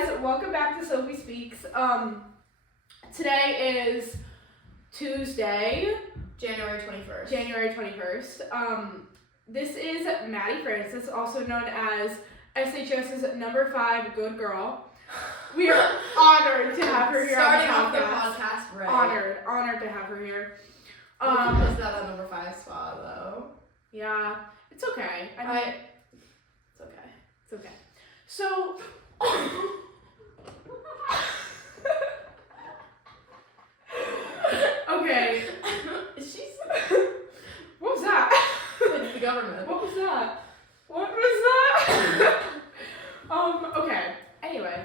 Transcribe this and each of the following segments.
guys, welcome back to Sophie Speaks. Today is Tuesday, January 21st. January 21st. This is Maddie Francis, also known as SHS's number 5 good girl. We are honored to have her here Starting on the podcast. off the podcast, right? Honored to have her here. Is that on number 5 spot though? Yeah, it's okay. It's okay. It's okay. So. Okay. Is she? What was that? It's the government. What was that? What was that? Okay. Anyway.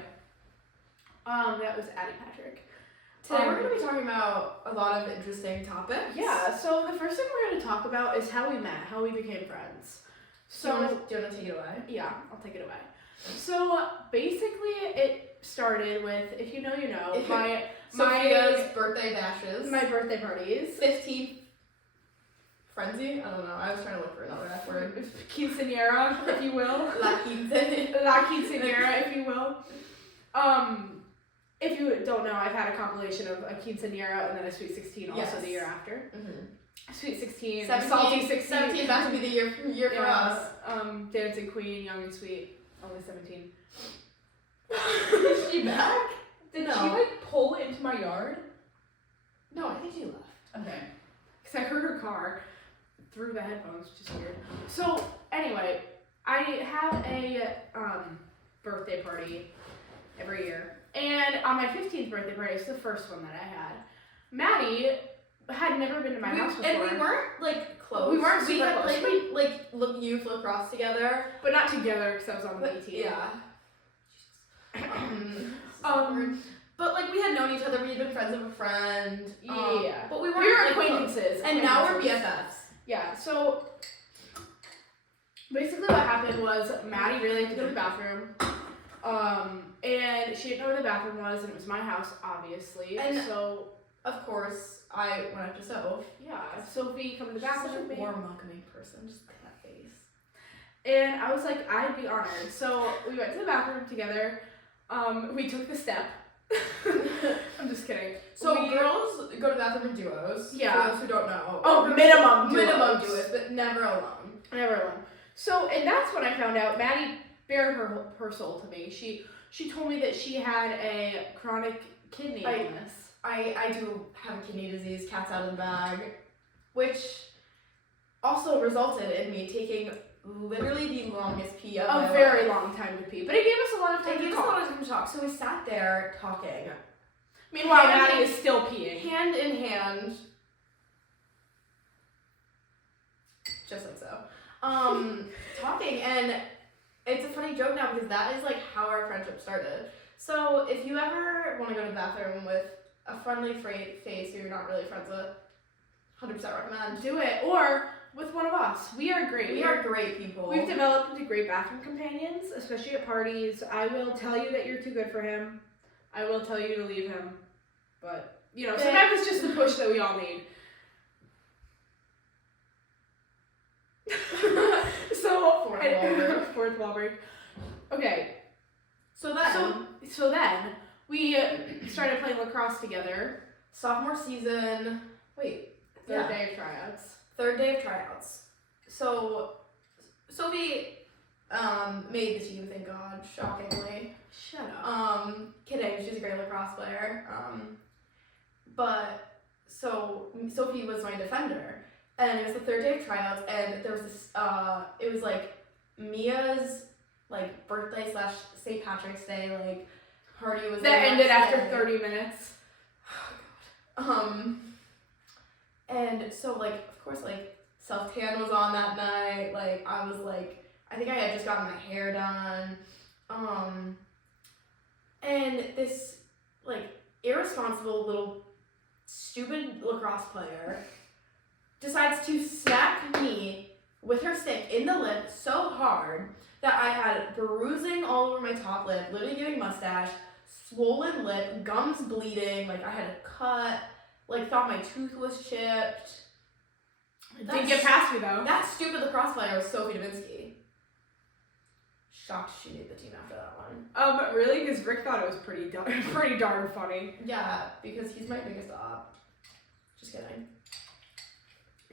That was Addie Patrick. Today we're going to be talking about a lot of interesting topics. Yeah, so the first thing we're going to talk about is how we met, how we became friends. So, do you want to take it away? Yeah, I'll take it away. So, basically, it started with, if you know, you know, Sophia's birthday bashes. My birthday parties. 15th frenzy? I don't know. I was trying to look for another F word. Quinceañera, if you will. La quinceañera. La quinceañera, if you will. If you don't know, I've had a compilation of a quinceañera and then a sweet 16 also the year after. Mm-hmm. Sweet 16, 17, salty 16. 17 about to be the year for us. Dancing Queen, Young and Sweet, only 17. Is she back? Did she pull into my yard? No, I think she left. Okay. Because I heard her car through the headphones, which is weird. So, anyway, I have a birthday party every year. And on my 15th birthday party, it's the first one that I had. Maddie had never been to my house before. And we weren't, close. We weren't super close. We played youth lacrosse together. But not together, because I was on the B team. Yeah. But, we had known each other. We had been friends of a friend. Yeah. But we were acquaintances. And now we're BFFs. Yeah, so basically what happened was Maddie really had to go to the bathroom. And she didn't know where the bathroom was, and it was my house, obviously. And so, of course, I went up to Soph. Yeah, Sophie, come to the bathroom with me. Such a warm, welcoming person. Just look at that face. And I was like, I'd be honored. So we went to the bathroom together. We took the step. I'm just kidding. So girls go to the bathroom in duos. Yeah. For those who don't know. Oh, minimum duos, but never alone. Never alone. So, and that's when I found out Maddie bared her soul to me. She told me that she had a chronic kidney illness. I do have a kidney disease, cat's out of the bag, which also resulted in me taking literally the longest pee of my life. A very long time to pee, but it gave us a lot of time to talk. So we sat there talking. Meanwhile, Maddie is still peeing. Hand in hand. Just like so. Talking, and it's a funny joke now because that is how our friendship started. So if you ever want to go to the bathroom with a friendly face who you're not really friends with, 100% recommend. Do it. Or with one of us. We are great. We are great people. We've developed into great bathroom companions, especially at parties. I will tell you that you're too good for him. I will tell you to leave him. But, sometimes it's just the push that we all need. So, fourth wall break. Okay. So then we started playing lacrosse together. Sophomore season. Wait. Third day of tryouts. Third day of tryouts. So Sophie made the team, thank God, shockingly. Shut up. Kidding, she's a great lacrosse player. But so Sophie was my defender. And it was the third day of tryouts, and there was this it was Mia's birthday / St. Patrick's Day party was that ended after 30 minutes. Oh god. And so of course self-tan was on that night. I was I think I had just gotten my hair done. And this irresponsible little stupid lacrosse player decides to smack me with her stick in the lip so hard that I had bruising all over my top lip, literally giving mustache, swollen lip, gums bleeding, I had a cut, thought my tooth was chipped. Didn't get past me though. That stupid lacrosse player was Sophie Davinsky. shocked she made the team after that one. Really? Because Rick thought it was pretty darn funny. Yeah, because he's my biggest op. Just kidding.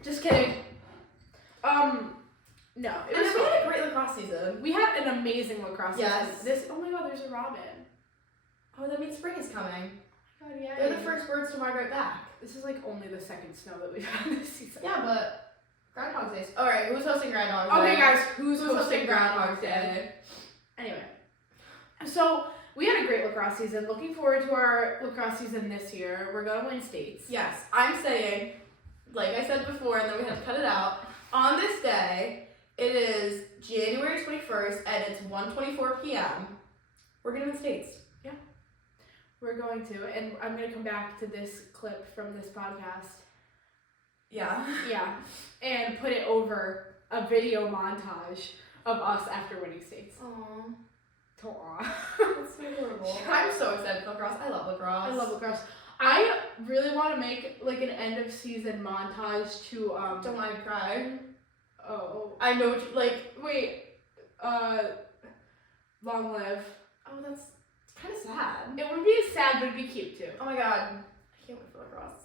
Just kidding. No, it was we had a great lacrosse season. We had an amazing lacrosse Yes. season. Oh my god, there's a robin. Oh, that means spring is coming. Oh god, yeah. They're the first birds to migrate back. This is like only the second snow that we've had this season. Yeah, but Groundhog's Day. Alright, who's hosting Groundhog's Day? Okay, guys, who's hosting Groundhog's Day? Anyway, so we had a great lacrosse season. Looking forward to our lacrosse season this year. We're going to win states. Yes, I'm saying, like I said before, and then we had to cut it out. On this day, it is January 21st, and it's 1:24 p.m. We're going to win states. Yeah. We're going to, and I'm going to come back to this clip from this podcast. Yeah. Yeah. And put it over a video montage of us after winning states. Aww. That's so adorable. I'm so excited for lacrosse. I love lacrosse. I love lacrosse. I really want to make like an end of season montage to Don't Mind Cry. Oh. I know what you, like. Wait. Long Live. Oh, that's kind of sad. It would be sad, but it'd be cute too. Oh my god. I can't wait for lacrosse.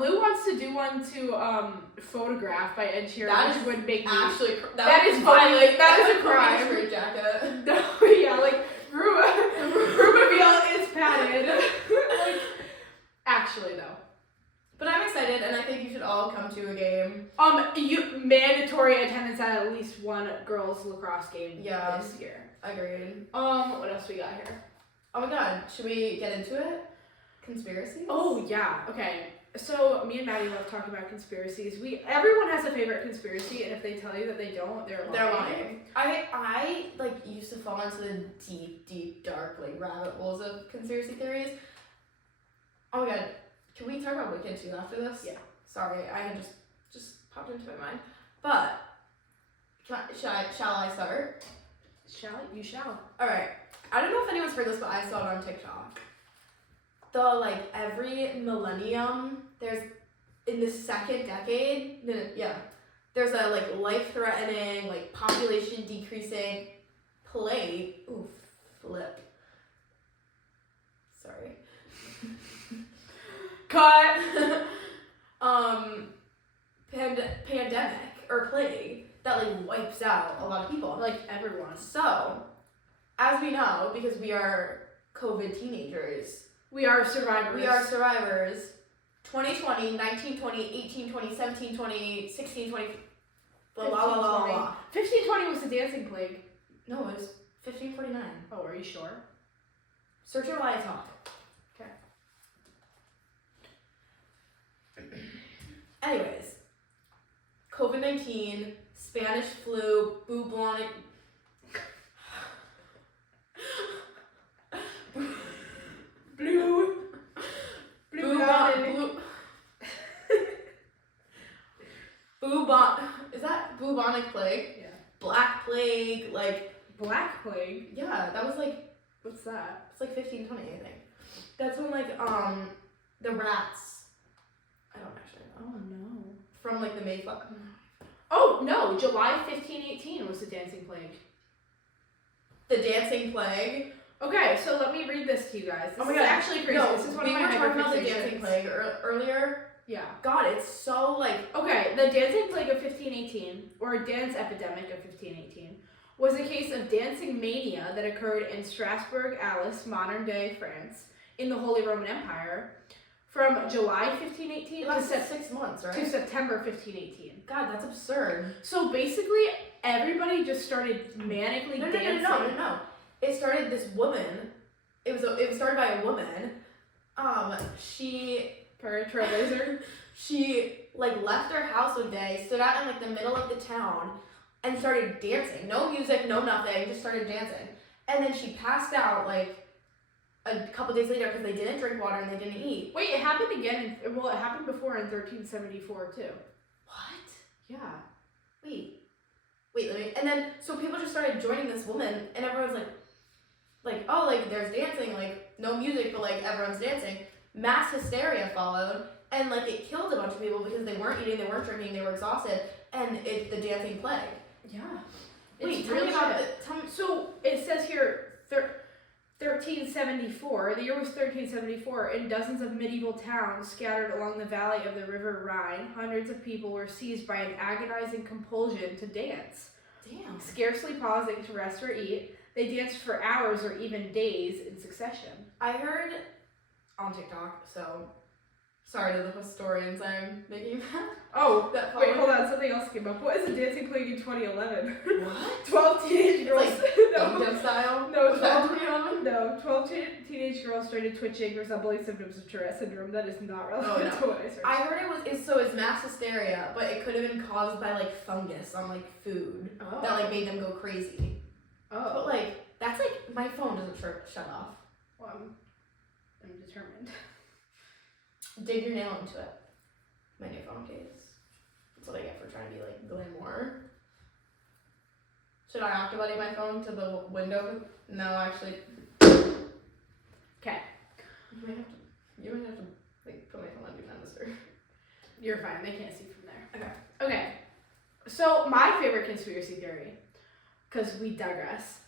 Lou wants to do one to Photograph by Ed Sheeran, That which would make me actually that is violent. That is a crime. Straight jacket. No, yeah, like Rubaville is padded. Like, actually though. But I'm excited, and I think you should all come to a game. You mandatory attendance at least one girls lacrosse game this year. Agreed. What else we got here? Oh my god, should we get into it? Conspiracies? Oh yeah, okay. So me and Maddie love talking about conspiracies. Everyone has a favorite conspiracy, and if they tell you that they don't, they're lying. I like used to fall into the deep, dark like rabbit holes of conspiracy theories. Oh my god, can we talk about Wicked too after this? Yeah. Sorry, I had just popped into my mind. But shall I start? You shall. All right. I don't know if anyone's heard this, but I saw it on TikTok. Like every millennium, there's in the second decade, there's a like life-threatening, like population decreasing plague. Ooh, flip. Sorry. Cut. Pandemic or plague that like wipes out a lot of people. Like everyone. So, as we know, because we are COVID teenagers. We are survivors. 2020, 1920, 1820, 1720, 1620, blah, 1520 was the dancing plague. No, it was 1549. Oh, are you sure? Search it while I talk. Okay. Anyways, COVID-19, Spanish flu, bubonic... Is that bubonic plague? Yeah. Black plague, like... Black plague? Yeah, that was like... What's that? It's like 1520, I think. That's when like, the rats... I don't actually know. Oh, no. From like the Mayflower... Oh, no. July 1518 was the dancing plague. The dancing plague? Okay, so let me read this to you guys. This is actually crazy. No, this is one we of were my talking about the hyperfixations. dancing plague earlier. Yeah. God, it's so like... Okay, the dancing plague of 1518, or dance epidemic of 1518, was a case of dancing mania that occurred in Strasbourg, Alice, modern-day France, in the Holy Roman Empire, from July 1518 It lasted 6 months, right? to September 1518. God, that's absurd. So basically, everybody just started manically dancing. No. It started this woman. It was started by a woman. She Trailblazer. She like left her house one day, stood out in like the middle of the town, and started dancing. No music, no nothing, just started dancing. And then she passed out like a couple days later because they didn't drink water and they didn't eat. Wait, it happened again. It happened before in 1374 too. What? Yeah. Wait, let me. And then so people just started joining this woman, and everyone's like, oh, like there's dancing, like no music, but like everyone's dancing. Mass hysteria followed, and like it killed a bunch of people because they weren't eating, they weren't drinking, they were exhausted, and it's the dancing plague. Yeah. Wait, It's tell me real about shit. it. Tell me. So it says here 1374. The year was 1374. In dozens of medieval towns scattered along the valley of the River Rhine, hundreds of people were seized by an agonizing compulsion to dance. Damn. Scarcely pausing to rest or eat, they danced for hours or even days in succession. I heard on TikTok, so sorry to the historians I'm making that. Oh, that wait, hold on. Something else came up. What is a dancing plague in 2011? What? 12 teenage girls. Gangnam Style? No, Was that 12, no, 12 teenage girls started twitching, resembling symptoms of Tourette syndrome. That is not relevant to what I searched. I heard it's mass hysteria, but it could have been caused by like fungus on like food that like made them go crazy. Oh. But like that's like my phone doesn't shut off. Well, I'm determined. Dig your nail into it. My new phone case. That's what I get for trying to be like glamour. Should I activate my phone to the window? No, actually. Okay. You might have to like put my phone on do not disturb. You're fine. They can't see from there. Okay. Okay. So my favorite conspiracy theory, because we digress,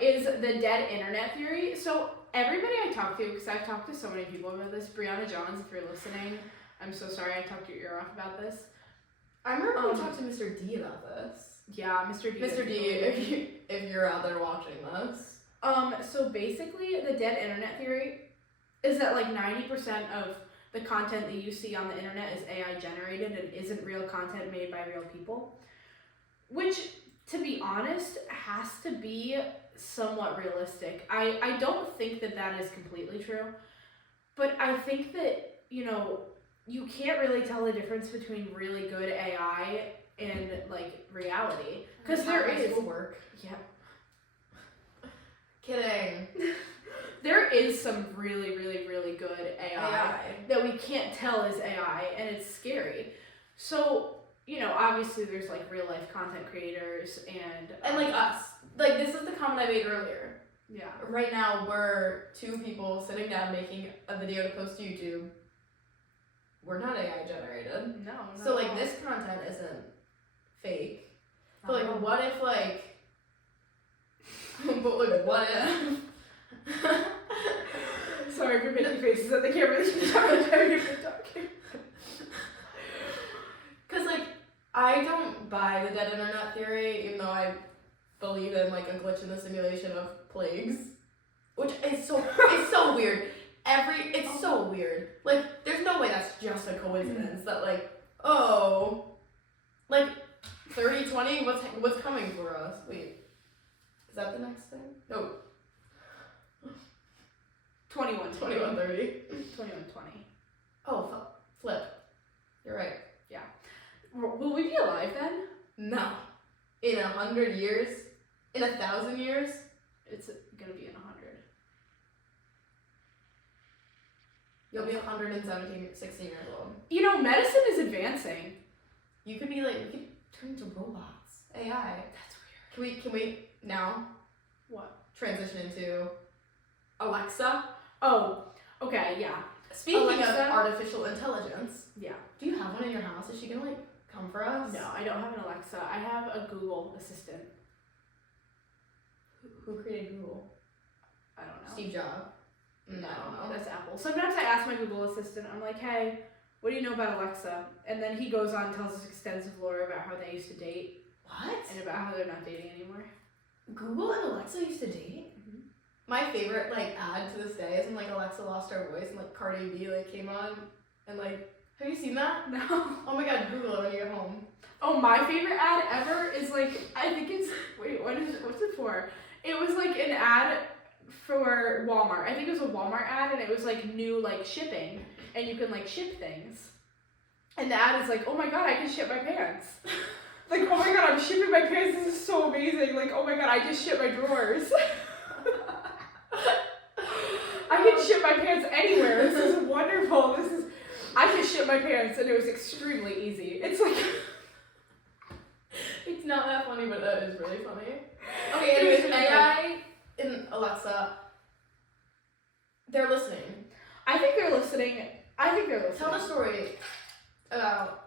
is the dead internet theory. So everybody I talk to, because I've talked to so many people about this, Brianna Johns, if you're listening, I'm so sorry I talked your ear off about this. I remember we talked to Mr. D about this. Yeah, Mr. D. Mr. D, if you're out there watching this. So basically, the dead internet theory is that like 90% of the content that you see on the internet is AI generated and isn't real content made by real people. Which, to be honest, has to be somewhat realistic. I don't think that is completely true, but I think that, you can't really tell the difference between really good AI and like reality, because there is work. Yeah. Kidding. There is some really, really, really good AI that we can't tell is AI, and it's scary. So, obviously there's like real life content creators and like us. Like this is the comment I made earlier. Yeah. Right now we're two people sitting down making a video to post to YouTube. We're not AI generated. No. So like this content isn't fake. But like what if like but like what if Sorry for making faces at the camera. This talking. Cause like I don't buy the dead internet theory, even though I believe in like a glitch in the simulation of plagues, which is so weird. It's so weird. Like there's no way that's just a coincidence that like like 3020 what's coming for us? Wait, is that the next thing? No. 2130. 2120. Oh, flip. You're right. Yeah. Will we be alive then? No. In 100 years? In 1,000 years? It's gonna be in 100. You'll be 16 years old. Medicine is advancing. You could be like, we could turn into robots. AI. That's weird. Can we now What? transition into Alexa? Oh, okay, yeah. Speaking Alexa? of artificial intelligence, Yeah. do you have one in your house? Is she gonna like come for us? No, I don't have an Alexa. I have a Google Assistant. Who created Google? I don't know. Steve Jobs. No, I don't know. That's Apple. Sometimes I ask my Google Assistant, I'm like, hey, what do you know about Alexa? And then he goes on and tells us extensive lore about how they used to date. What? And about how they're not dating anymore. Google and Alexa used to date? Mm-hmm. My favorite like ad to this day is when like Alexa lost her voice and like Cardi B like came on and like, have you seen that? No. Oh my god, Google it when you get home. Oh, my favorite ad ever is like, I think it's, what's it for? It was like an ad for Walmart. I think it was a Walmart ad, and it was like new like shipping, and you can like ship things. And the ad is like, oh my god, I can ship my pants. Like, oh my god, I'm shipping my pants. This is so amazing. Like, oh my god, I just ship my drawers. I can ship my pants anywhere. This is wonderful. I can ship my pants, and it was extremely easy. It's like, it's not that funny, but that is really funny. Okay, anyways, AI in Alexa, they're listening. I think they're listening. Tell the story about.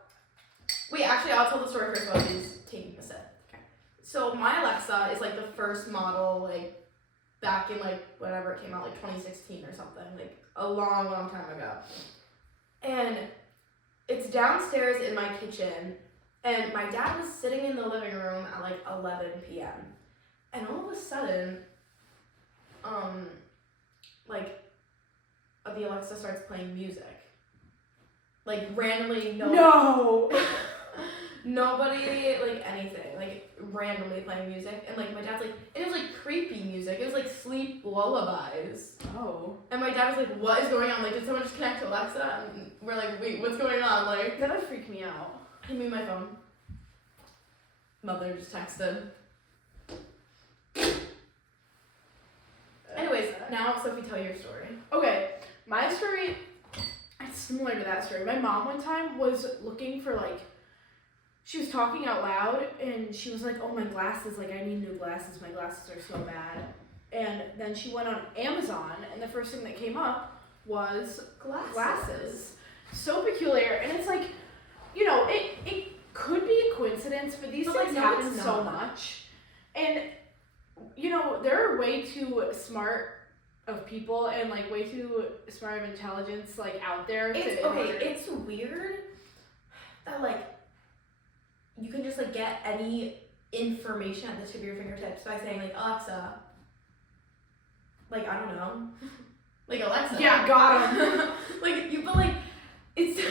Wait, actually, I'll tell the story first about these taking a sip. Okay. So my Alexa is like the first model, like back in like whenever it came out, like 2016 or something, like a long, long time ago. And it's downstairs in my kitchen, and my dad was sitting in the living room at like 11 p.m. And all of a sudden, the Alexa starts playing music. Like randomly, No. nobody, like anything, like randomly playing music. And like my dad's like, and it was like creepy music. It was like sleep lullabies. Oh. And my dad was like, what is going on? Like, did someone just connect to Alexa? And we're like, wait, what's going on? Like, That would freak me out. hand me my phone. Mother just texted. Anyways, now Sophie, tell your story. Okay, my story, it's similar to that story. My mom one time was looking for she was talking out loud and she was like, oh, my glasses, I need new glasses. My glasses are so bad. And then she went on Amazon and the first thing that came up was glasses. So peculiar. And it's it could be a coincidence, but these things happen so much. And, there are way too smart of people and way too smart of intelligence out there. It's weird that you can just get any information at the tip of your fingertips by saying Alexa, I don't know, Alexa. Yeah, got him. It's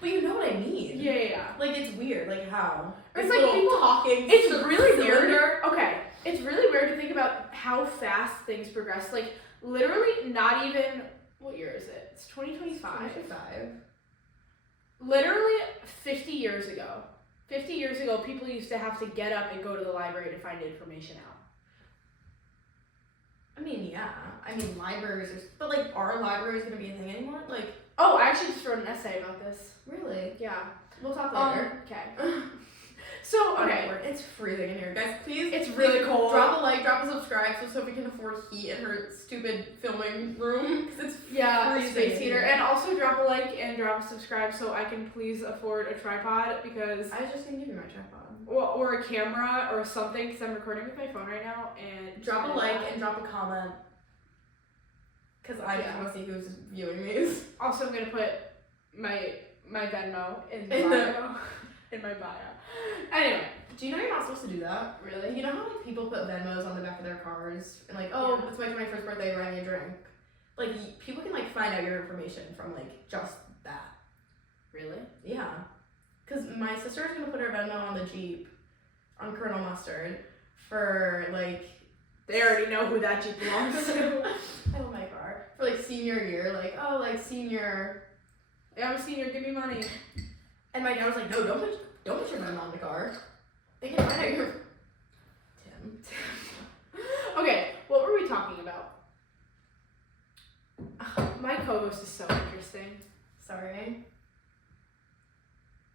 but you know what I mean. Yeah. It's weird. How? It's people talking. It's really weird. Okay, it's really weird to think about how fast things progress. Literally, not even. What year is it? It's 2025. 2025. Literally 50 years ago. 50 years ago, people used to have to get up and go to the library to find information out. I mean, yeah. Libraries are... But, are libraries going to be a thing anymore? Oh, I actually just wrote an essay about this. Really? Yeah. We'll talk later. Okay. So, okay. It's freezing in here. Guys, please... It's really cold. Drop a like, drop a subscribe so Sophie can afford heat in her stupid filming room. Because it's space heater. And also drop a like and drop a subscribe so I can please afford a tripod because... I was just going to give you my tripod. Or a camera or something because I'm recording with my phone right now. And drop a like and drop a comment. Because I just want to see who's viewing these. Also, I'm going to put my Venmo in my bio. Anyway. Do you know you're not supposed to do that? Really? You know how people put Venmos on the back of their cars? And it's my 21st birthday, buy me a drink. People can find out your information from just that. Really? Yeah. Because my sister is going to put her Venmo on the Jeep, on Colonel Mustard, for They already know who that Jeep belongs to. I love my car. For senior year, senior. Yeah, I'm a senior, give me money. And my dad was like, no, don't put your Venmo on the car. They can find out your... Tim. Okay, what were we talking about? My co-host is so interesting. Sorry.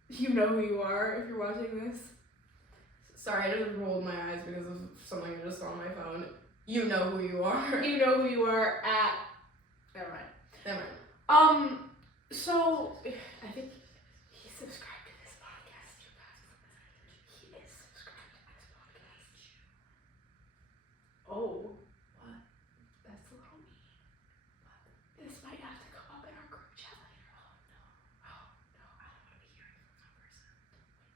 You know who you are if you're watching this. Sorry, I just rolled my eyes because of something I just saw on my phone. You know who you are. You know who you are at... Never mind. So, I think he's subscribed to this podcast, you guys. He is subscribed to this podcast. Oh. What? That's a little mean. What? This might have to come up in our group chat later. Oh, no. I don't want to be hearing from that person.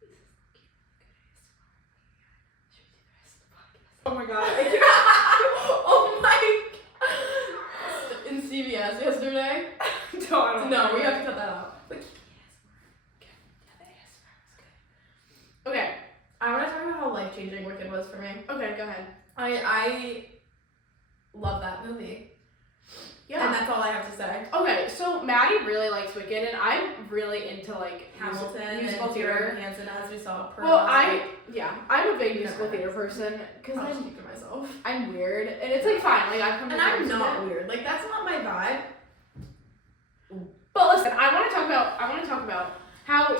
Wait, this is looking really good ASMR. Should we do the rest of the podcast? Oh my god. Oh my god. In CVS yesterday. No, we have to cut that out. Okay. I want to talk about how life-changing Wicked was for me. Okay, go ahead. I love that movie. Yeah. And that's all I have to say. Okay, so Maddie really likes Wicked, and I'm really into Hamilton musical and theater. Hansen, as we saw. I'm a big musical theater person because I'll just keep to myself. I'm weird, and it's fine. I've come to and I'm not weird. That's not my vibe. But listen, I want to talk about how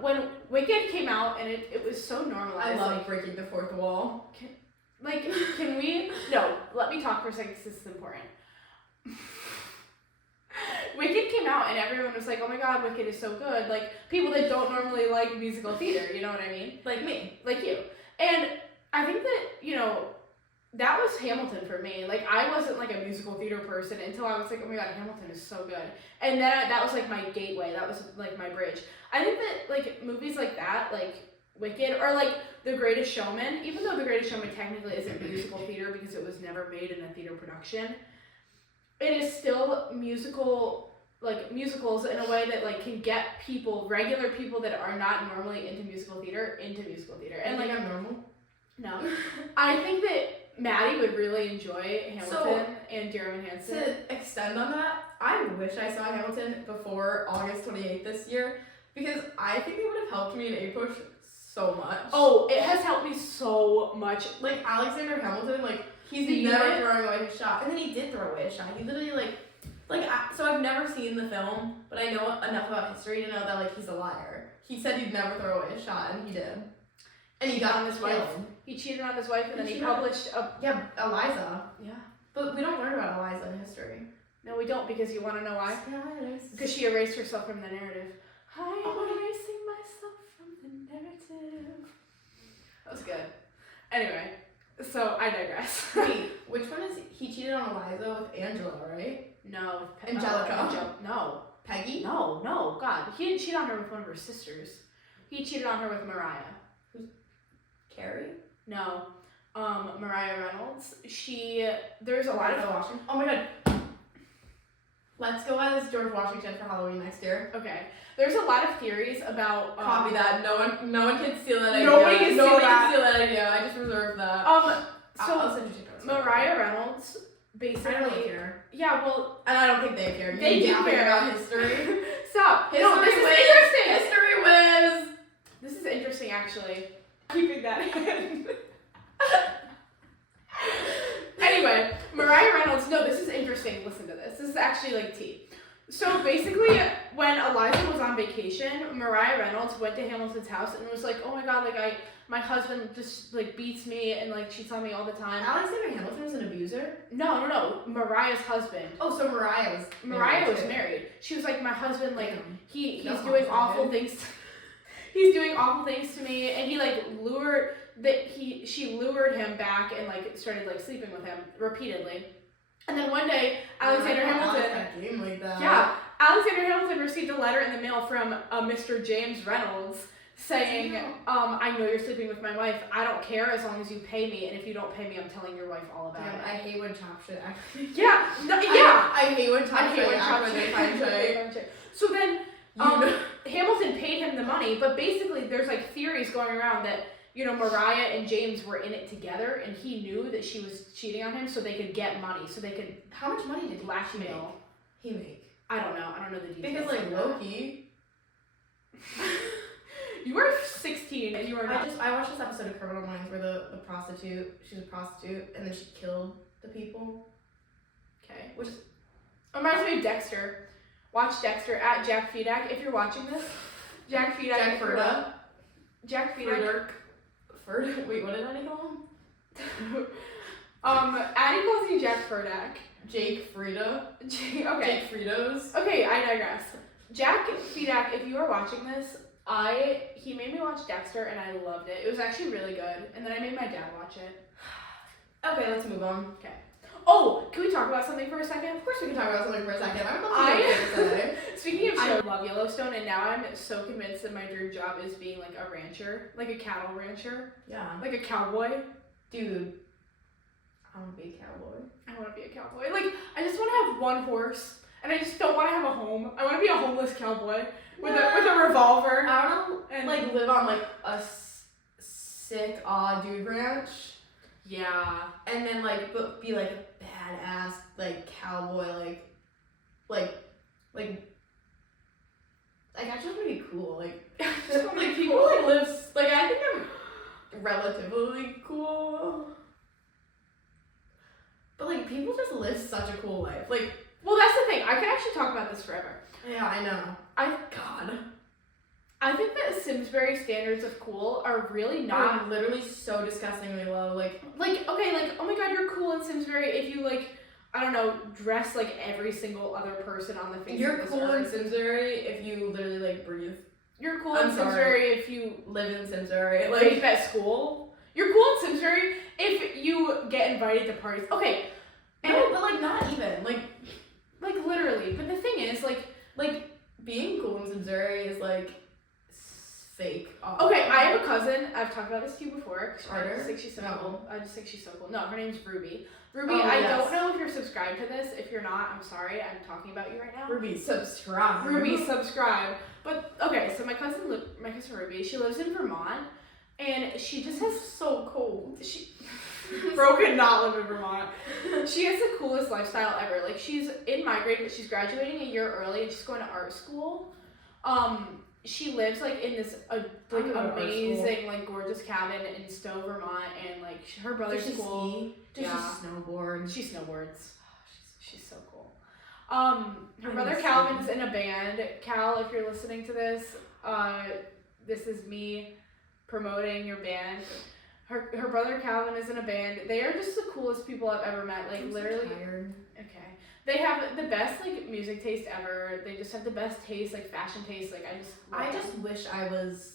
when Wicked came out and it was so normalized. I love breaking the fourth wall. Can we? No, let me talk for a second because this is important. Wicked came out and everyone was like, oh my god, Wicked is so good. People that don't normally like musical theater, you know what I mean? Like me. Like you. And I think that, that was Hamilton for me. Like, I wasn't, like, a musical theater person until I was like, oh my god, Hamilton is so good. And then that was, like, my gateway. That was, like, my bridge. I think that, like, movies like that, like, Wicked, or, like, The Greatest Showman, even though The Greatest Showman technically isn't musical theater because it was never made in a theater production, it is still musicals in a way that, like, can get regular people that are not normally into musical theater. And, like, I'm normal. No. I think that Maddie would really enjoy Hamilton and Dear Evan Hansen. To extend on that, I wish I saw Hamilton before August 28th this year, because I think it would have helped me in A-Push so much. Oh, it has helped me so much. Like, Alexander Hamilton, like, he's The never unit? throwing away his shot. And then he did throw away his shot. He literally, so I've never seen the film, but I know enough about history to know that, like, he's a liar. He said he'd never throw away his shot, and he did. And he got on his wife. killed. He cheated on his wife, and then he published a... Yeah, Eliza. Yeah. But we don't learn about Eliza in history. No, we don't, because you want to know why? Because she erased herself from the narrative. I am erasing myself from the narrative. That was good. Anyway, so I digress. Wait, which one is he cheated on Eliza with Angela, right? No. Angelica. No. Peggy? No, God. He didn't cheat on her with one of her sisters. He cheated on her with Mariah. Carrie? No. Mariah Reynolds. There's a lot of... Washington. Oh my god. Let's go as George Washington for Halloween next year. Okay. There's a lot of theories about... Copy that. No one can steal that idea. Nobody can steal that idea. I just reserved that. So Mariah Reynolds basically... I don't really care. Yeah, well... And I don't think they care. They do care about history. Stop. History no, this is whiz. interesting. History whiz. This is interesting, actually. Keeping that in. Anyway, Mariah Reynolds... No, this is interesting. Listen to this. This is actually, like, tea. So basically, when Eliza was on vacation, Mariah Reynolds went to Hamilton's house and was like, oh my god, like, my husband just, like, beats me and, like, cheats on me all the time. Alexander Hamilton was an abuser? No. Mariah's husband. Oh, so Mariah was married. She was like, my husband, like, he's That's doing awful, awful things. He's doing awful things to me, and he, like, she lured him back and, like, started, like, sleeping with him repeatedly. And then one day, Alexander Hamilton received a letter in the mail from Mr. James Reynolds saying, I know you're sleeping with my wife. I don't care as long as you pay me, and if you don't pay me, I'm telling your wife all about it. I hate when Chop shit actually. Yeah. No, yeah. I hate when Chop shit. So then, Hamilton paid him the money, but basically there's, like, theories going around that, Mariah and James were in it together, and he knew that she was cheating on him, so they could get money, so they could... How much money did blackmail? He make? I don't know the details. Because, like, Loki... You were 16, and you were not... I watched this episode of Criminal Minds where the prostitute, she was a prostitute, and then she killed the people. Okay. Which reminds me of Dexter. Watch Dexter at Jack Fedak if you're watching this. Jack Fedak. Jack Ferda. Jack Fedak. Wait, what did Addie call him? Addie calls you Jack Ferdak. Jake Frida. Okay. Jake Fritos. Okay, I digress. Jack Fedak, if you are watching this, he made me watch Dexter and I loved it. It was actually really good. And then I made my dad watch it. Okay, let's move on. Okay. Oh, can we talk about something for a second? Of course we can talk about something for a second. I'm about to say. Speaking of shows, I love Yellowstone, and now I'm so convinced that my dream job is being, like, a rancher. Like a cattle rancher. Yeah. Like a cowboy. Dude, I want to be a cowboy. I want to be a cowboy. Like, I just want to have one horse, and I just don't want to have a home. I want to be a homeless cowboy with a revolver. I want to, like, live on, like, a sick, dude ranch. Yeah. And then, like, be, like, a badass, like, cowboy, like, I just want to be cool, like people, like, live, like, I think I'm relatively cool, but, like, people just live such a cool life, like, well, that's the thing, I could actually talk about this forever. Yeah, I know. I think that Simsbury standards of cool are really not... Are literally so disgustingly low, like, okay, like, oh my god, you're cool in Simsbury if you, like, I don't know, dress like every single other person on the face you're of this cool earth. in Simsbury if you literally, like, breathe. You're cool in Simsbury if you live in Simsbury. like, at school. You're cool in Simsbury if you get invited to parties. Okay. And no, but like not even like literally. But the thing is, like being cool in Missouri is like fake. Okay, I have a cousin. I've talked about this to you before. I Carter? just think she's so No. cool. I just think she's so cool. No, her name's Ruby. Ruby, Oh, I yes. don't know if you're subscribed to this. If you're not, I'm sorry. I'm talking about you right now. Ruby, subscribe. Ruby, subscribe. But okay, so my cousin Ruby, she lives in Vermont, and she just has so cold. Bro could not live in Vermont. She has the coolest lifestyle ever. Like, she's in my grade, but she's graduating a year early, and she's going to art school. She lives like in this amazing, like, gorgeous cabin in Stowe, Vermont, and like her brother's Does she cool. ski? Does she snowboard? She snowboards. She's so cool. Her brother Calvin's in a band. Cal, if you're listening to this, this is me promoting your band. Her brother Calvin is in a band. They are just the coolest people I've ever met. Like, I'm literally. So tired. Okay. They have the best, like, music taste ever. They just have the best taste, like, fashion taste. Like, I just wish I was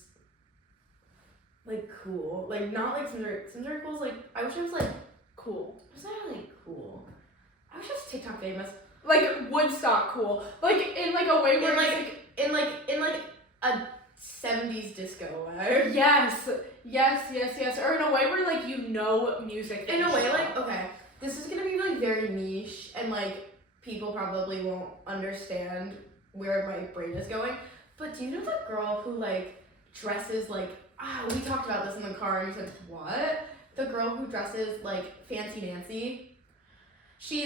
like cool. Like, not like Simsbury cool's like, I wish I was like cool. Was that like cool? I wish I was TikTok famous. Like Woodstock cool. Like, in like a way where in like a 70s disco way. Yes. Or in a way where, like, you know music. In a way, like, okay, this is gonna be like very niche and like people probably won't understand where my brain is going. But do you know the girl who like dresses like we talked about this in the car and you said what? The girl who dresses like Fancy Nancy.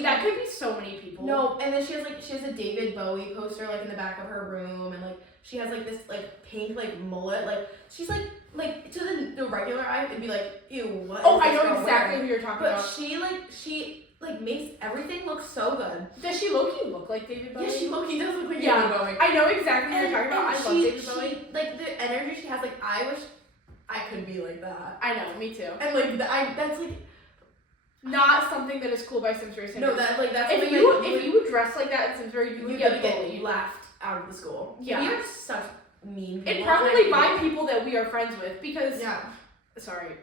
That could be so many people. No, and then she has a David Bowie poster like in the back of her room, and like she has like this like pink like mullet, like she's like to the regular eye it'd be like, ew, what? Oh, I know exactly who you're talking about. But she makes everything look so good. Does she low-key look like David Bowie? Yeah, she low-key does look like David Bowie. I know exactly what you're talking about. I love David Bowie. Like the energy she has, like I wish I could be like that. I know, me too. And like that's like not something that is cool by Simsbury standards. No, that's if you dress like that in Simsbury, you would get bullied. Laughed out of the school. Yeah, we are such mean people. And probably by people that we are friends with because sorry.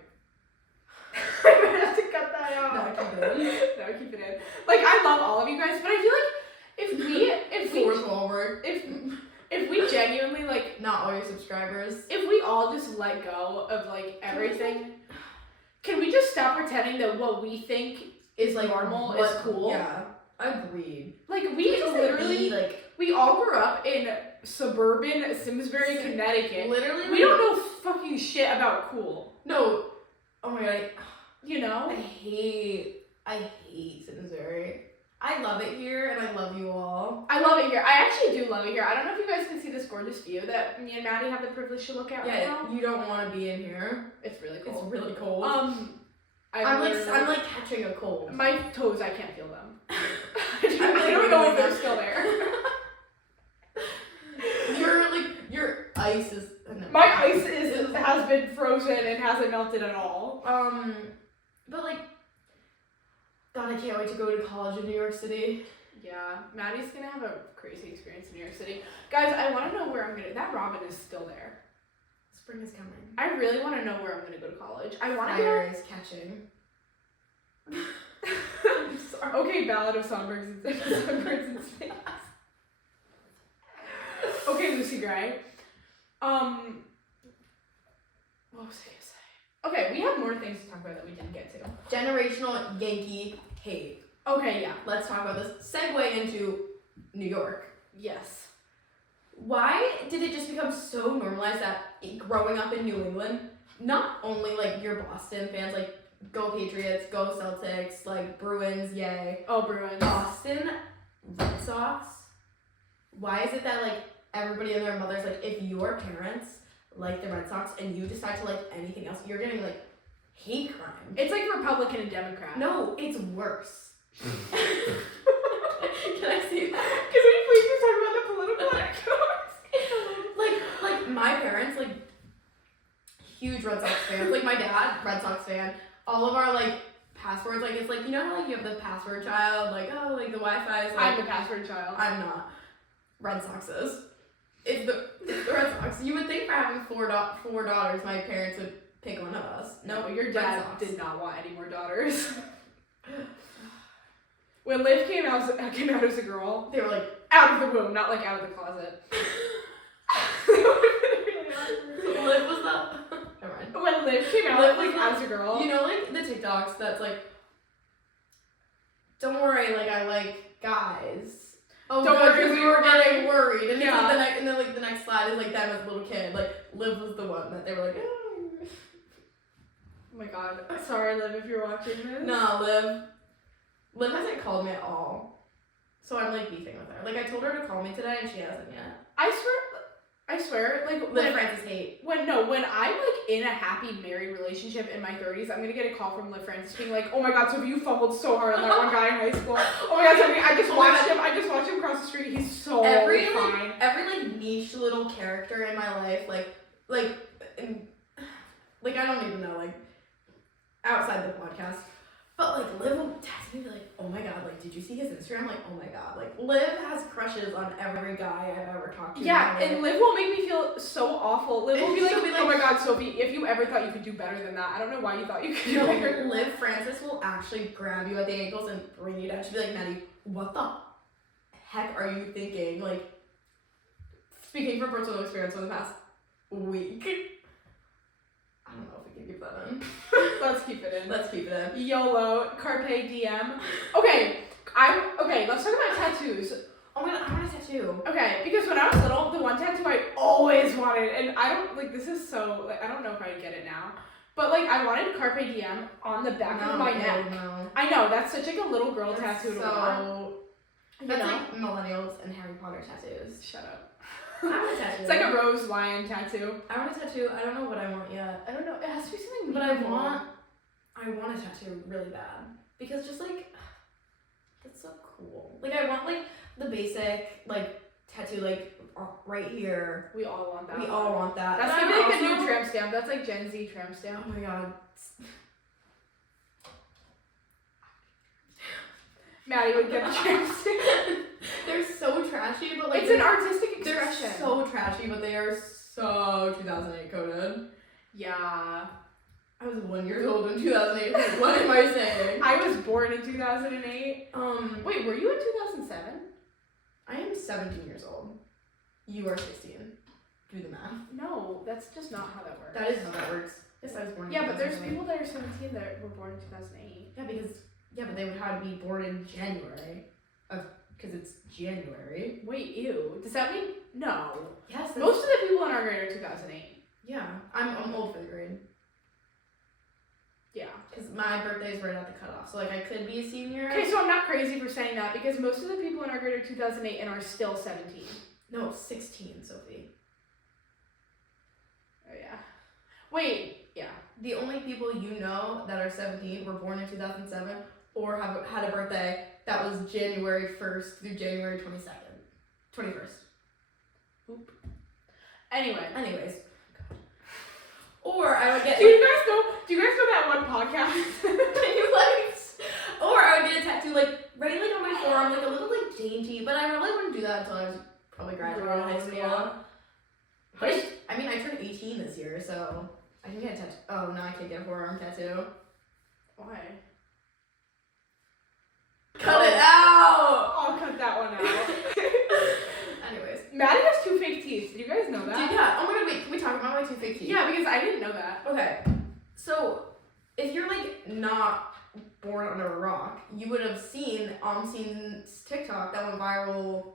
I have to cut that out. No, keep it in. No, keep it in. Like, I love all of you guys, but I feel like if we genuinely like not all your subscribers, if we all just let go of like everything, can we just stop pretending that what we think is like normal is cool? Yeah, agreed. Like we literally we all grew up in suburban Simsbury, Connecticut. Literally, we don't know fucking shit about cool. No. Oh my god, you know? I hate Simsbury. I love it here, and I love you all. I love it here. I actually do love it here. I don't know if you guys can see this gorgeous view that me and Maddie have the privilege to look at right now. Yeah, you don't want to be in here. It's really cold. It's really cold. I'm like catching a cold. My toes, I can't feel them. I don't know if they're still there. Your ice is. My ice has been frozen and hasn't melted at all. But like, God, I can't wait to go to college in New York City. Yeah, Maddie's gonna have a crazy experience in New York City. Guys, I want to know where I'm gonna. That robin is still there. Spring is coming. I really want to know where I'm gonna go to college. I want to Fire is catching. I'm sorry. Okay, Ballad of Songbirds and Snakes. Okay, Lucy Gray. What was I gonna say? Okay, we have more things to talk about that we didn't get to. Generational Yankee hate. Okay, yeah. Let's talk about this. Segue into New York. Yes. Why did it just become so normalized that growing up in New England, not only like your Boston fans, like go Patriots, go Celtics, like Bruins, yay. Oh, Bruins. Boston Red Sox. Why is it that like everybody and their mothers, like if your parents like the Red Sox and you decide to like anything else, you're getting like hate crime. It's like Republican and Democrat. No, it's worse. Can I see that? Can we please just talk about the political echoes? like my parents, like huge Red Sox fans. Like my dad, Red Sox fan. All of our like passwords, like it's like, you know how like you have the password child, like oh like the Wi-Fi is like I'm the password child. I'm not. Red Sox is. It's the Red Sox. You would think for having four daughters, my parents would pick one of us. No, Nope, your Red dad Sox. did not want any more daughters. When Liv came out as a girl, They were like, out of the womb, not like out of the closet. Liv was the. Never mind. When Liv came out Liv like was as a girl, You know, like the TikToks that's like, don't worry, like I like guys. Oh, Don't good, worry, because we were getting worried. And Yeah. it's like and then like the next slide is like them as a little kid. Like Liv was the one that they were like, oh. oh my god. Sorry, Liv, if you're watching this. Nah, Liv hasn't called me at all. So I'm like beefing with her. Like I told her to call me today and she hasn't yet. I swear, like Liv Francis hate. when I'm like in a happy married relationship in my 30s, I'm gonna get a call from Liv Francis being like, oh my god, Sophie, you fumbled so hard on that one guy in high school. Oh my god, Sophie, I just watched him cross the street. He's so Every fine. like niche little character in my life, like I don't even know, like outside the podcast. But like Liv will text me like, oh my god, like did you see his Instagram? Like, oh my god, like Liv has crushes on every guy I've ever talked to. Yeah, and Liv will make me feel so awful. Liv will be like, She'll be like, oh my god, Sophie, if you ever thought you could do better than that, I don't know why you thought you could do better. Liv Francis will actually grab you at the ankles and bring you down. She'll be like, Maddie, what the heck are you thinking? Like, speaking from personal experience over the past week. I don't know if we can keep that in. Let's keep it in. Let's keep it in. YOLO, Carpe Diem. Okay, let's talk about tattoos. Oh my god, I want a tattoo. Okay, because when I was little, the one tattoo I always wanted, and I don't, like, this is so, like, I don't know if I get it now, but, like, I wanted Carpe Diem on the back of my neck. No. I know, that's such, like, a little girl That's tattoo to so- want. That's You know? like millennials and Harry Potter tattoos. Shut up. I want a tattoo. It's like a rose lion tattoo. I want a tattoo. I don't know what I want yet. I don't know, it has to be something But meaningful. I want a tattoo really bad. Because just like, that's so cool. Like I want like the basic like tattoo like right here. We all want that. We all want that. That's And gonna be I like a new also- tramp stamp. That's like Gen Z tramp stamp. Oh my god. Maddie would get a tramp stamp. They're so trashy, but like It's an artistic they're expression. so trashy, but they are so 2008 coded. Yeah. I was 1 year old in 2008. What am I saying? I was born in 2008. Wait, were you in 2007? I am 17 years old. You are 16. Do the math. No, that's just not how that works. That is how that works. Yes, I was born in Yeah, but there's 2007. people that are 17 that were born in 2008. Yeah, but they would have to be born in January. Because it's January. Wait, ew. Does that mean no? Yes. Most of the people in our grade are 2008. Yeah. I'm old for the grade. Yeah. Because my birthday is right at the cutoff. So, like, I could be a senior. Okay, so I'm not crazy for saying that because most of the people in our grade are 2008 and are still 17. No, 16, Sophie. Oh, yeah. Wait, yeah. The only people you know that are 17 were born in 2007 or have had a birthday that was January 1st through January 21st. Anyway. Anyways. Or I would get Do you guys know that one podcast? or I would get a tattoo like right like on my forearm, like a little like dainty, but I really wouldn't do that until I was probably graduating high school. Yeah. But I mean I turned 18 this year, so I can get a tattoo. Oh no, I can't get a forearm tattoo. Why? Cut it out! I'll cut that one out. Anyways. Maddie has 2 fake teeth. Did you guys know that? Dude, yeah. Oh my god, wait, can we talk about my 2 fake teeth? Yeah, because I didn't know that. Okay. So if you're like not born under a rock, you would have seen TikTok that went viral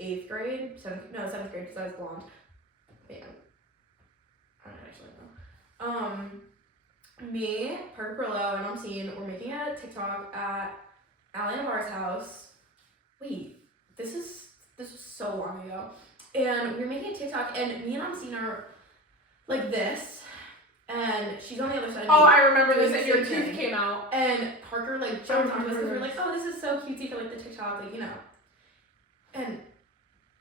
8th grade, 7th grade because I was blonde. Man. I don't actually know. Me, Parker Perlow, and Omseen were making a TikTok at Allie Navarre's house. Wait, this was so long ago. And we were making a TikTok, and me and Omseen are like this, and she's on the other side of me. Oh, I remember this, doing and the your same tooth thing. came out. And Parker like jumped onto us because we were like, oh, this is so cutesy for like the TikTok, like, you know. And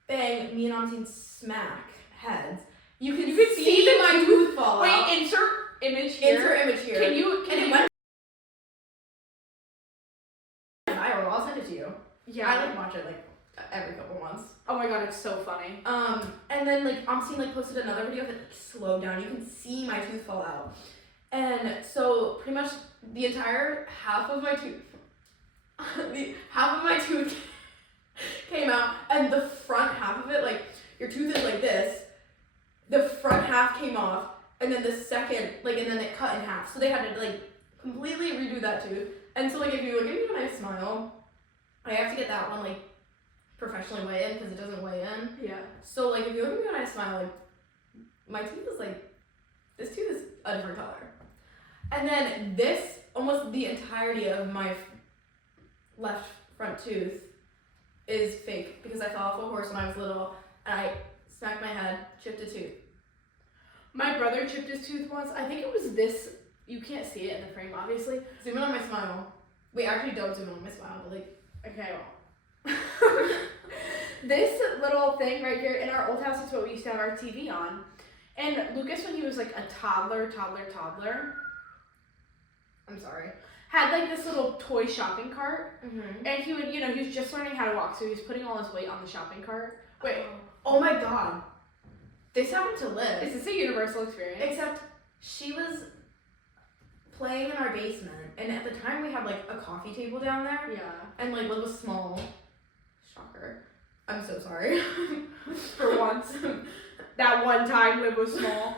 bang, me and Omseen smack heads. You can see the my tooth fall out. Wait, insert image here. Insert image here. Can you? And it went viral. I'll send it to you. Yeah. I like watch it like every couple months. Oh my god, it's so funny. And then like Omseen like posted another video that like slowed down. You can see my tooth fall out. And so pretty much the entire half of my tooth, came out, and the front half of it, like your tooth is like this, the front half came off, and then the second, like, and then it cut in half. So they had to like completely redo that tooth. And so like if you look at me when I smile, I have to get that one like professionally weighed in because it doesn't weigh in. Yeah. So like if you look at me when I smile, like my tooth is like, this tooth is a different color. And then this, almost the entirety of my left front tooth is fake because I fell off a horse when I was little and I smacked my head, chipped a tooth. My brother chipped his tooth once. I think it was this. You can't see it in the frame, obviously. Zoom in on my smile. Wait, actually don't zoom in on my smile, but like, okay, well. This little thing right here in our old house is what we used to have our TV on. And Lucas, when he was like a toddler, I'm sorry, had like this little toy shopping cart. mm-hmm. And he would, he was just learning how to walk, so he was putting all his weight on the shopping cart. Wait, oh my god. This happened to Liv. Is this a universal experience? Except she was playing in our basement, and at the time we had like a coffee table down there. Yeah. And like Liv was small. Shocker. I'm so sorry. For once. That one time Liv was small.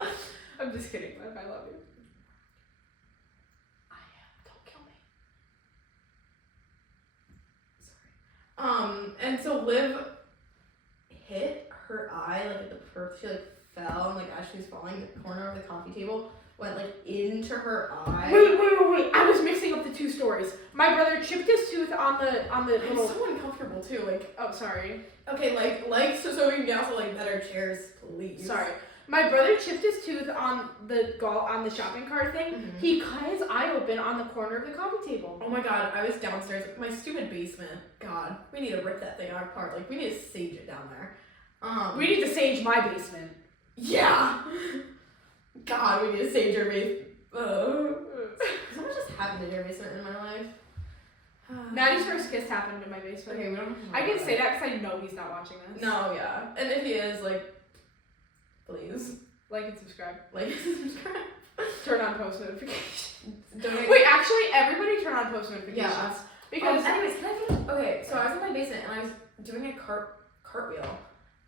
I'm just kidding, Liv. I love you. I am. Don't kill me. Sorry. And so Liv hit her eye like at the she like fell, and like as she was falling, the corner of the coffee table went like into her eye. Wait. I was mixing up the two stories. My brother chipped his tooth on the I'm little. so uncomfortable too. Like, Oh, sorry. okay, so we can get also like better chairs, please. Sorry. My brother chipped his tooth on the shopping cart thing. Mhm. He cut his eye open on the corner of the coffee table. Oh my god, I was downstairs, my stupid basement. God, we need to rip that thing apart. Like, we need to sage it down there. We need to sage my basement. Yeah. God, we need to sage your basement. So much just happened in your basement in my life. Maddie's first kiss happened in my basement. Okay, we don't. I can say that because I know he's not watching this. No, yeah, and if he is, like, please Like and subscribe. like and subscribe. Turn on post notifications. Donate. Wait, actually, everybody turn on post notifications. Yeah. Because Anyways, can I think? Okay, so I was in my basement and I was doing a cartwheel,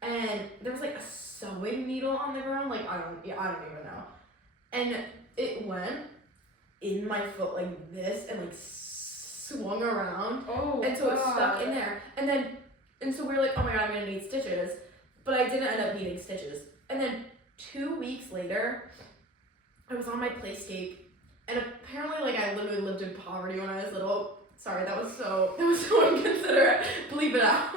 and there was like a sewing needle on the ground. Like I don't even know, and it went in my foot like this and like swung around, and so it stuck in there. And so we were like, oh my god, I'm gonna need stitches, but I didn't end up needing stitches. And then 2 weeks later, I was on my playscape, and apparently like I literally lived in poverty when I was little. Sorry, that was so inconsiderate. Bleep it out.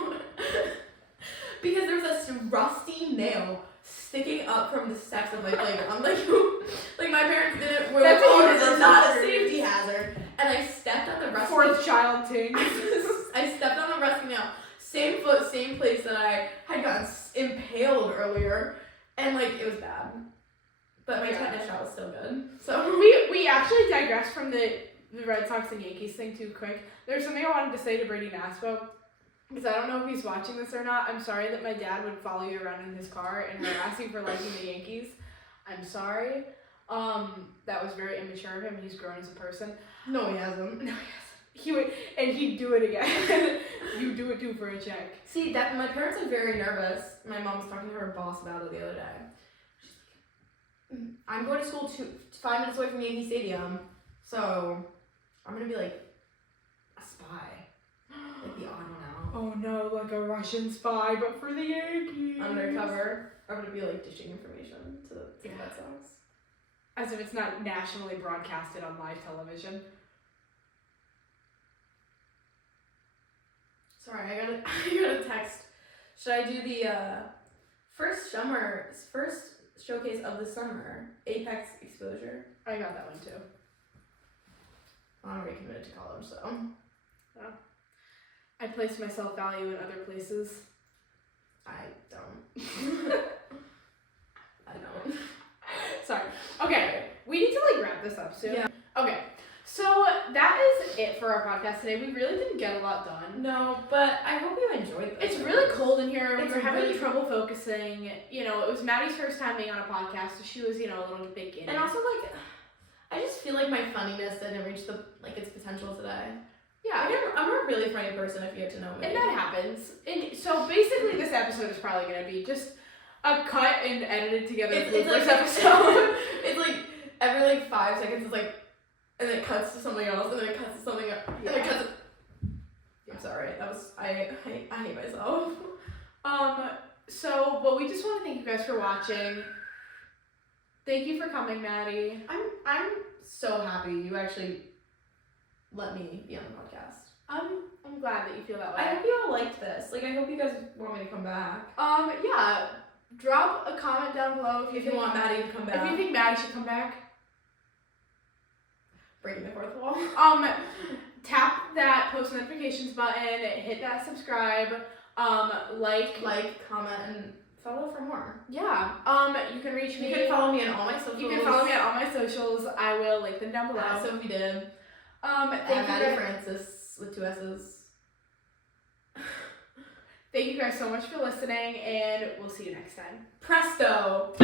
Because there was this rusty nail sticking up from the steps of my playground. Like my parents didn't. That's this is not a safety hazard. And I stepped on the rusty. Fourth child ting. I stepped on the rusty nail. Same foot, same place that I had gotten impaled earlier, and like it was bad. But my tetanus shot was still good. So we actually digressed from the Red Sox and Yankees thing too quick. There's something I wanted to say to Brady Naspo, because I don't know if he's watching this or not. I'm sorry that my dad would follow you around in his car and harass you for liking the Yankees. I'm sorry. That was very immature of him. He's grown as a person. no, he hasn't. No, he hasn't. He would, and he'd do it again. You do it too for a check. See, that my parents are very nervous. My mom was talking to her boss about it the other day. She's like, I'm going to school 5 minutes away from Yankee Stadium, so I'm gonna be like a spy, like the odd one out. Oh no, like a Russian spy, but for the Yankees. Undercover. I'm gonna be like dishing information to the Red Sox. As if it's not nationally broadcasted on live television. Sorry, I got a text. Should I do the first showcase of the summer, Apex exposure? I got that one too. I'm already committed to college, so. Well, I place my self-value in other places. I don't. I don't. Sorry. Okay, we need to like wrap this up soon. Yeah. Okay, So that is it for our podcast today. We really didn't get a lot done. No, but I hope you enjoyed this. It's really cold in here. It's We were having really trouble focusing. You know, it was Maddie's first time being on a podcast, so she was, a little beginner. And also, like, I just feel like my funniness didn't reach its potential today. Yeah. I'm a really funny person if you get to know me. And that happens. And so basically this episode is probably going to be just a cut and edited together It's like episode. it's like every 5 seconds it's like, and then it cuts to something else, and then it cuts to something else, and then it cuts. I'm sorry. That was I hate myself. But we just want to thank you guys for watching. Thank you for coming, Maddie. I'm so happy you actually let me be on the podcast. I'm glad that you feel that way. I hope you all liked this. Like, I hope you guys want me to come back. Yeah. Drop a comment down below If you want Maddie to come back. If you think Maddie should come back. Breaking the fourth wall. Tap that post notifications button, hit that subscribe, like, comment, and follow for more. Yeah. You can reach me. You can follow me on all my socials. You can follow me on all my socials. I will link them down below. So we did. Thank you, Maddie Francis with 2 S's. Thank you guys so much for listening, and we'll see you next time. Presto!